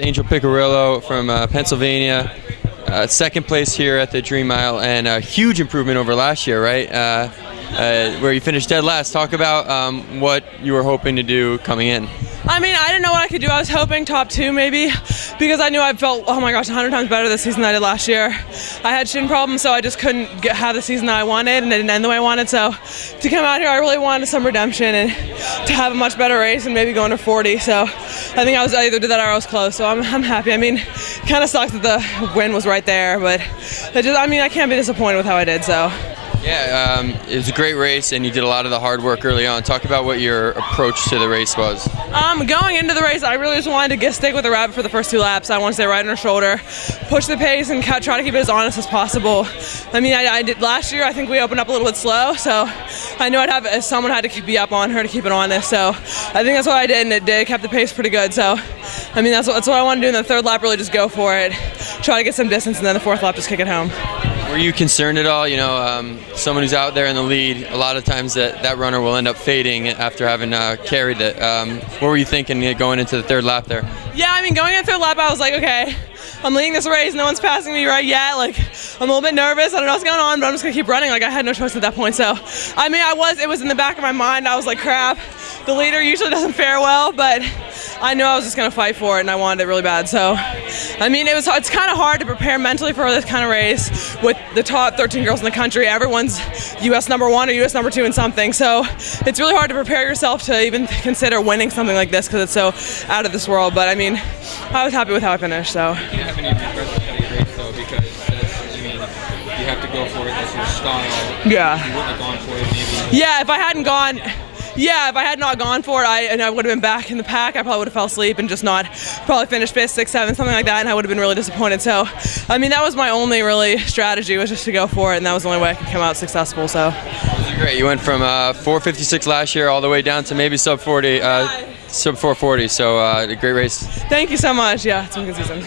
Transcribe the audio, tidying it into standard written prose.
Angel Piccirillo from Pennsylvania, second place here at the Dream Mile, and a huge improvement over last year, right? Where you finished dead last. Talk about what you were hoping to do coming in. I mean, I didn't know what I could do. I was hoping top two maybe, because I knew I felt, oh my gosh, 100 times better this season than I did last year. I had shin problems, so I just couldn't have the season that I wanted, and it didn't end the way I wanted. So to come out here, I really wanted some redemption and to have a much better race and maybe go under 40. So I think I either did that or I was close. So I'm happy. I mean, kind of sucks that the win was right there, but I can't be disappointed with how I did. So. Yeah, it was a great race, and you did a lot of the hard work early on. Talk about what your approach to the race was. Going into the race, I really just wanted to stick with the rabbit for the first two laps. I want to stay right on her shoulder, push the pace, and try to keep it as honest as possible. I mean, I did last year. I think we opened up a little bit slow, so I knew someone had to be up on her to keep it honest. So I think that's what I did, and it did. Kept the pace pretty good. So, I mean, that's what I want to do in the third lap. Really, just go for it, try to get some distance, and then the fourth lap, just kick it home. Were you concerned at all? You know, someone who's out there in the lead, a lot of times that runner will end up fading after having carried it. What were you thinking going into the third lap there? Yeah, I mean, going into the third lap, I was like, okay, I'm leading this race. No one's passing me right yet. Like, I'm a little bit nervous. I don't know what's going on, but I'm just going to keep running. Like, I had no choice at that point. So, I mean, it was in the back of my mind. I was like, crap, the leader usually doesn't fare well, but I knew I was just going to fight for it, and I wanted it really bad. So, I mean, it's kind of hard to prepare mentally for this kind of race with the top 13 girls in the country. Everyone's U.S. number 1 or U.S. number 2 in something. So it's really hard to prepare yourself to even consider winning something like this because it's so out of this world. But, I mean, I was happy with how I finished. So. You can't have any regrets with that race, though, because you have to go for it. That's your style. Yeah. You wouldn't have gone for it, maybe. Yeah, if I had not gone for it, I would have been back in the pack. I probably would have fell asleep and just probably finished 5th, 6th, 7th, something like that, and I would have been really disappointed. So, I mean, that was my only really strategy, was just to go for it, and that was the only way I could come out successful. So. Great. You went from 4:56 last year all the way down to maybe sub 440. So a great race. Thank you so much. Yeah, it's been a good season.